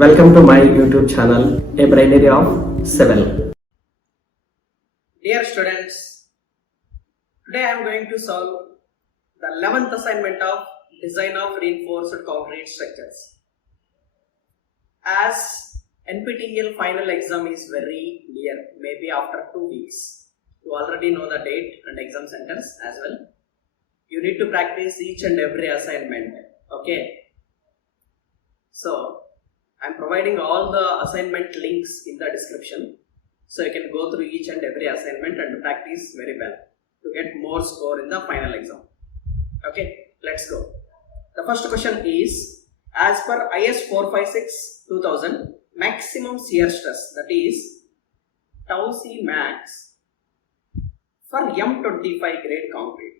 Welcome to my YouTube channel, A Binary of Civil. Dear students, today I am going to solve the 11th assignment of Design of Reinforced Concrete Structures. As NPTEL final exam is very near, maybe after 2 weeks. You already know the date and exam centers as well. You need to practice each and every assignment. Okay. So, I am providing all the assignment links in the description. So, you can go through each and every assignment and practice very well to get more score in the final exam. Okay, let's go. The first question is, as per IS 456-2000, maximum shear stress, that is tau C max for M25 grade concrete.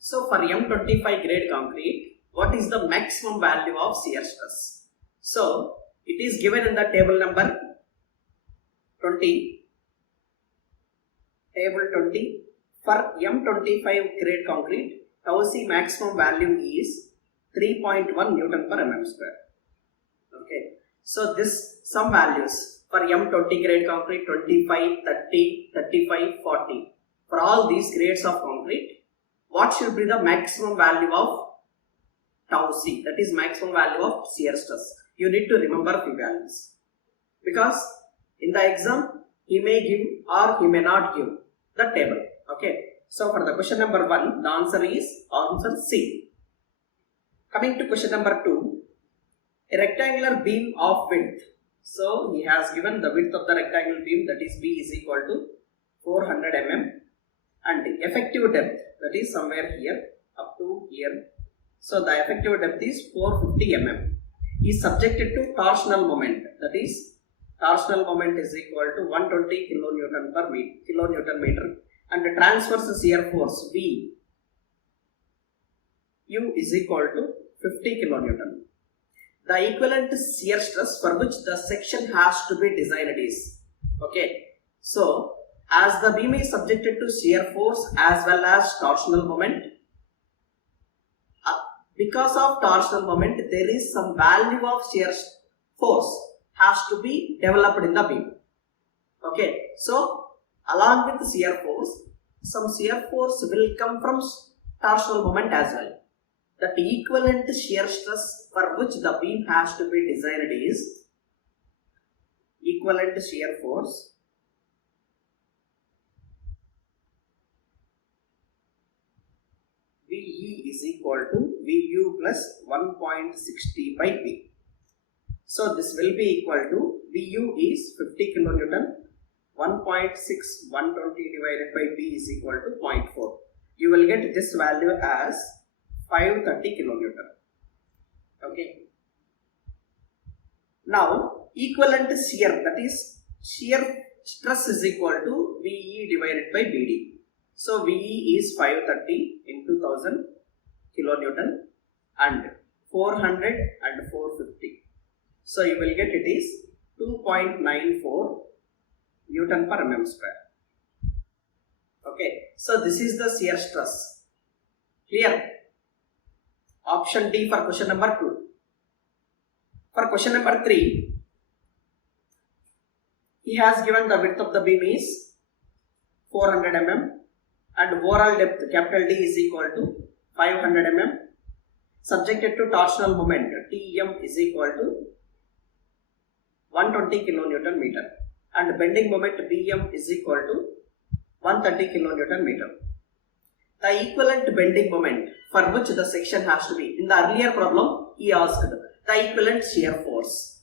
So for M25 grade concrete, what is the maximum value of shear stress? So it is given in the table number 20. Table 20. For M25 grade concrete, tau C maximum value is 3.1 Newton per mm square. Okay. So this some values for M20 grade concrete, 25, 30, 35, 40. For all these grades of concrete, what should be the maximum value of tau C, that is maximum value of shear stress? You need to remember few values, because in the exam he may give or he may not give the table. Okay, so for the question number 1, the answer is answer C. Coming to question number 2, a rectangular beam of width. So he has given the width of the rectangular beam, that is B is equal to 400 mm, and the effective depth, that is somewhere here up to here. So the effective depth is 450 mm. Is subjected to torsional moment, that is torsional moment is equal to 120 kilonewton meter, and the transverse shear force V U is equal to 50 kilonewton. The equivalent shear stress for which the section has to be designed is, okay, so as the beam is subjected to shear force as well as torsional moment, because of torsional moment there is some value of shear force has to be developed in the beam. Okay, so along with shear force, some shear force will come from torsional moment as well. That equivalent shear stress for which the beam has to be designed is equivalent shear force VE is equal to VU plus 1.60 by B. So this will be equal to VU is 50 kilonewton, 1.6 120 divided by B is equal to 0.4. You will get this value as 530 kilonewton. Okay. Now equivalent shear, that is shear stress is equal to VE divided by BD. So VE is 530 into 1000 kilonewton and 400 and 450. So you will get it is 2.94 Newton per mm square. Okay. So this is the shear stress. Clear? Option D for question number 2. For question number 3, he has given the width of the beam is 400 mm. And overall depth capital D is equal to 500 mm, subjected to torsional moment TM is equal to 120 kilonewton meter, and bending moment BM is equal to 130 kilonewton meter. The equivalent bending moment for which the section has to be, in the earlier problem he asked the equivalent shear force.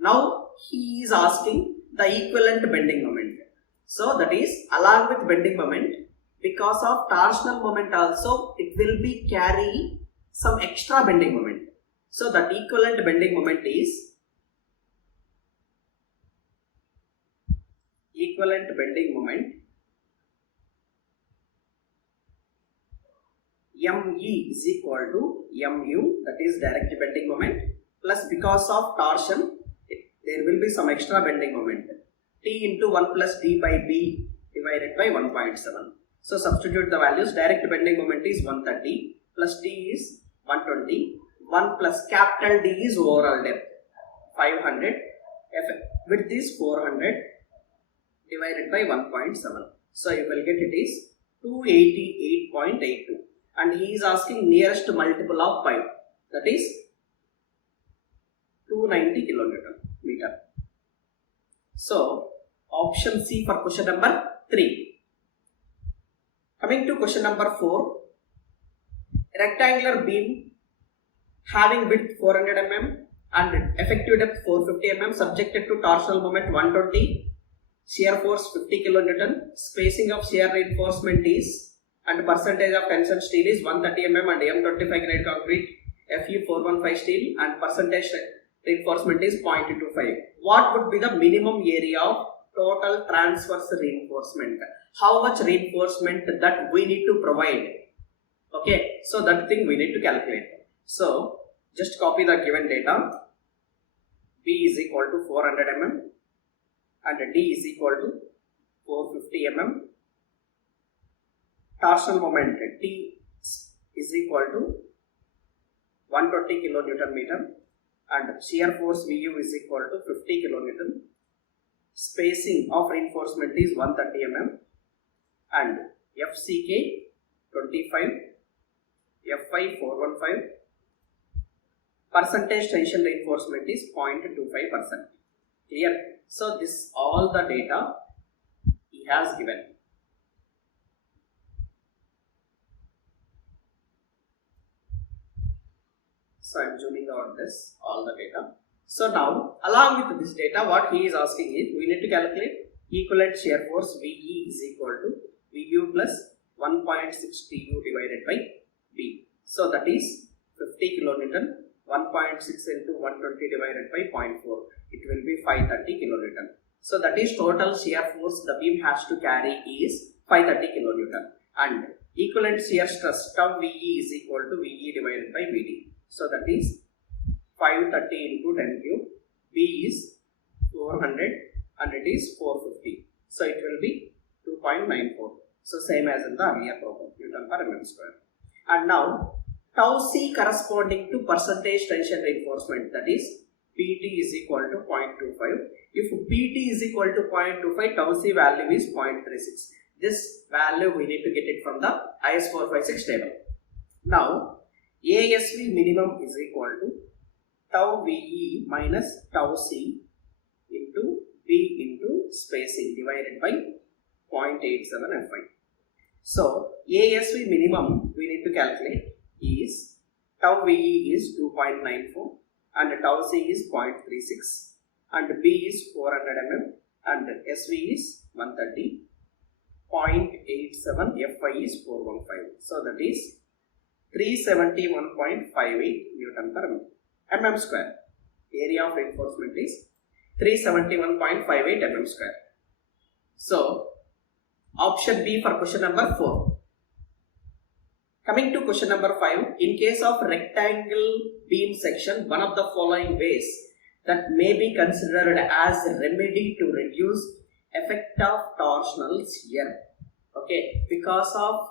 Now he is asking the equivalent bending moment. So that is along with bending moment, because of torsional moment also it will be carry some extra bending moment. So that equivalent bending moment is equivalent bending moment ME is equal to MU, that is direct bending moment, plus because of torsion there will be some extra bending moment T into 1 plus D by B divided by 1.7. So substitute the values. Direct bending moment is 130 plus D is 120. 1 plus capital D is overall depth 500. Width is 400 divided by 1.7. So you will get it is 288.82. And he is asking nearest multiple of pi, that is 290 kilonewton meter. So option C for question number 3. Coming to question number 4. Rectangular beam having width 400 mm and effective depth 450 mm subjected to torsional moment 120, shear force 50 kilonewton, spacing of shear reinforcement is, and percentage of tension steel is 130 mm and M25 grade concrete Fe415 steel, and percentage reinforcement is 0.25. What would be the minimum area of total transverse reinforcement? How much reinforcement that we need to provide? Okay, so that thing we need to calculate. So just copy the given data. B is equal to 400 mm and D is equal to 450 mm. Torsional moment T is equal to 120 kilonewton meter and shear force Vu is equal to 50 kilonewton. Spacing of reinforcement is 130 mm and FCK 25, Fi 415. Percentage tension reinforcement is 0.25%. Clear? So this all the data he has given. So I am zooming out this all the data. So now along with this data, what he is asking is we need to calculate equivalent shear force VE is equal to VU plus 1.6 TU divided by B. So that is 50 kilonewton. 1.6 into 120 divided by 0.4, it will be 530 kilonewton. So that is total shear force the beam has to carry is 530 kilonewton, and equivalent shear stress tau VE is equal to VE divided by VD. So that is 530 into 10 cube. B is 400 and it is 450. So it will be 2.94. So same as in the earlier problem, Newton per mm square. And now tau C corresponding to percentage tension reinforcement, that is PT is equal to 0.25. If PT is equal to 0.25, tau C value is 0.36. This value we need to get it from the IS 456 table. Now ASV minimum is equal to tau VE minus tau C into B into spacing divided by 0.87 Fi. So ASV minimum we need to calculate is tau VE is 2.94 and tau C is 0.36 and B is 400 mm and SV is 130, 0.87 Fi is 415. So that is 371.58 Newton per mm square. Area of reinforcement is 371.58 mm square. So option B for question number 4. Coming to question number 5, in case of rectangle beam section, one of the following ways that may be considered as remedy to reduce effect of torsional shear. Okay, because of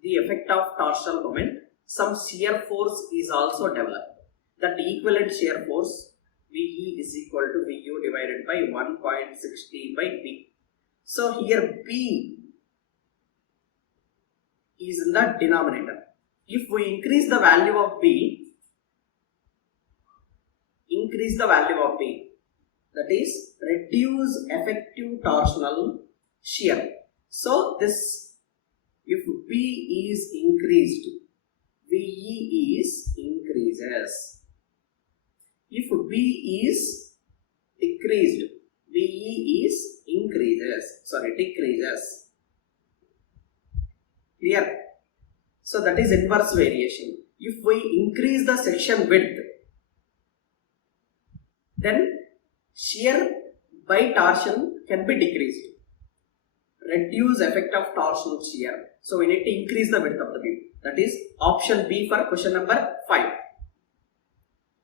the effect of torsional moment, some shear force is also developed. That equivalent shear force VE is equal to VU divided by 1.60 by B. So here B is in the denominator. If we increase the value of B, that is reduce effective torsional shear. So this, if B is increased, VE is increases. If B is decreased, VE is decreases. Clear? So that is inverse variation. If we increase the section width, then shear by torsion can be decreased. Reduce effect of torsional shear. So we need to increase the width of the beam. That is option B for question number 5.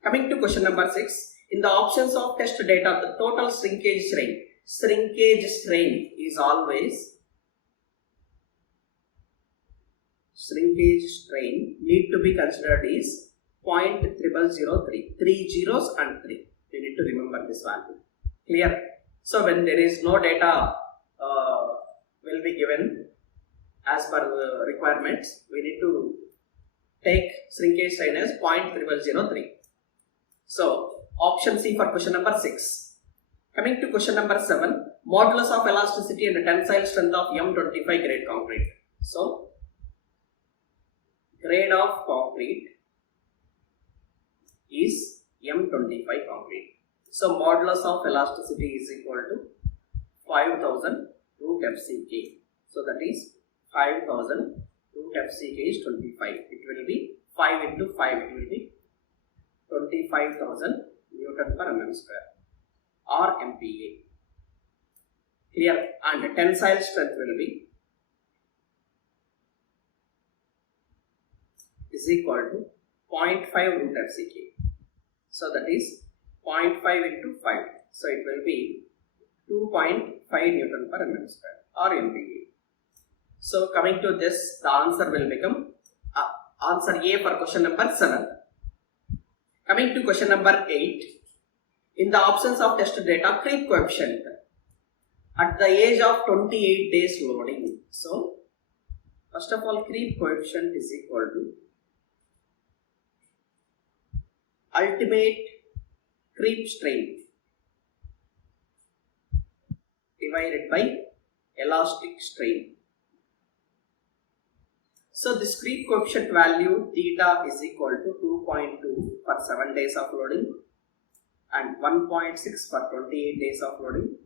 Coming to question number 6. In the options of test data, the total shrinkage strain is always shrinkage strain need to be considered is 0.0003. 3 zeros and 3. You need to remember this value. Clear? So when there is no data will be given as per the requirements, we need to take shrinkage strain as 0.0003. So option C for question number 6. Coming to question number 7, modulus of elasticity and tensile strength of M25 grade concrete. So grade of concrete is M25 concrete. So modulus of elasticity is equal to 5000 root FCK. So that is 5000 root FCK is 25. It will be 5 into 5. It will be 25,000 Newton per mm square or MPa. Clear? And tensile strength will be is equal to 0.5 root FCK. So that is 0.5 into 5. So it will be 2.5 Newton per mm square or MPa. So coming to this, the answer will become answer A for question number 7. Coming to question number 8. In the absence of test data, creep coefficient at the age of 28 days loading. So first of all, creep coefficient is equal to ultimate creep strain divided by elastic strain. So this creep coefficient value theta is equal to 2.2 for 7 days of loading and 1.6 for 28 days of loading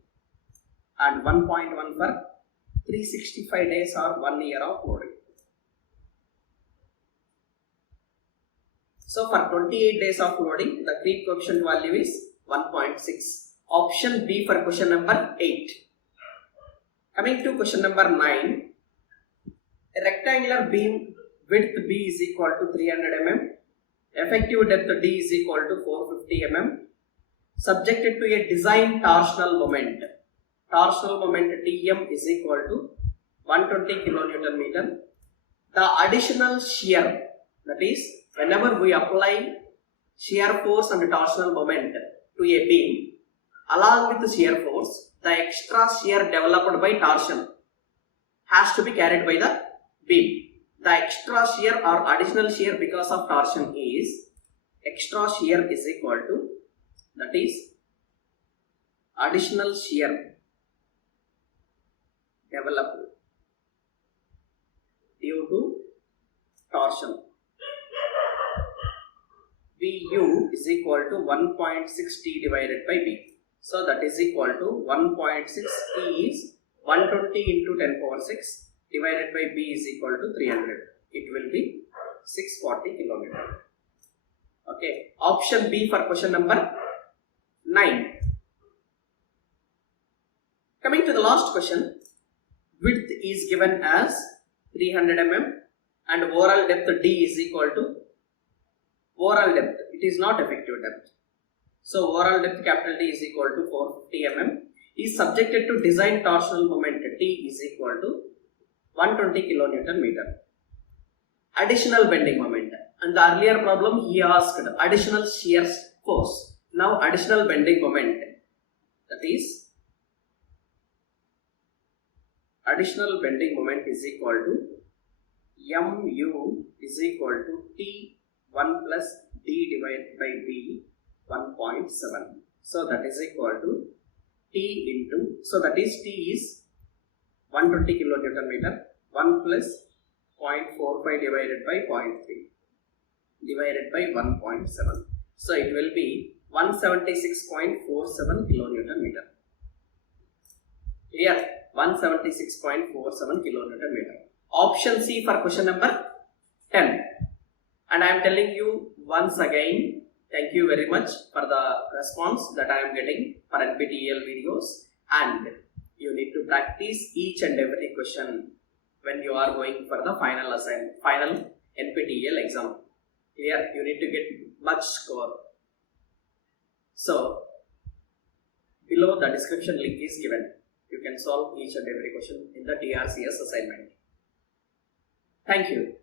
and 1.1 for 365 days or 1 year of loading. So for 28 days of loading, the creep coefficient value is 1.6. Option B for question number 8. Coming to question number 9. A rectangular beam width B is equal to 300 mm. Effective depth D is equal to 450 mm. Subjected to a design torsional moment. Torsional moment Tm is equal to 120 kilonewton meter. The additional shear, that is, whenever we apply shear force and torsional moment to a beam, along with the shear force, the extra shear developed by torsion has to be carried by the beam. The extra shear or additional shear because of torsion is extra shear is equal to, that is, additional shear developed due to torsion. Vu is equal to 1.6 T divided by B. So that is equal to 1.6 T is 120 into 10 power 6 divided by B is equal to 300. It will be 640 kilometer. Okay. Option B for question number 9. Coming to the last question. Width is given as 300 mm and overall depth D is equal to overall depth. It is not effective depth. So overall depth capital D is equal to 450 mm is subjected to design torsional moment T is equal to 120 kilonewton meter. Additional bending moment. And the earlier problem he asked additional shear force. Now additional bending moment. That is additional bending moment is equal to Mu is equal to T1 plus D divided by B 1.7. So that is equal to T into, so that is T is 120 kilonewton meter 1 plus 0.45 divided by 0.3 divided by 1.7. So it will be 176.47 kilonewton meter. Here 176.47 kilonewton meter. Option C for question number 10. And I am telling you once again, thank you very much for the response that I am getting for NPTEL videos, and you need to practice each and every question when you are going for the final NPTEL exam. Here you need to get much score. So below the description link is given. You can solve each and every question in the TRCS assignment. Thank you.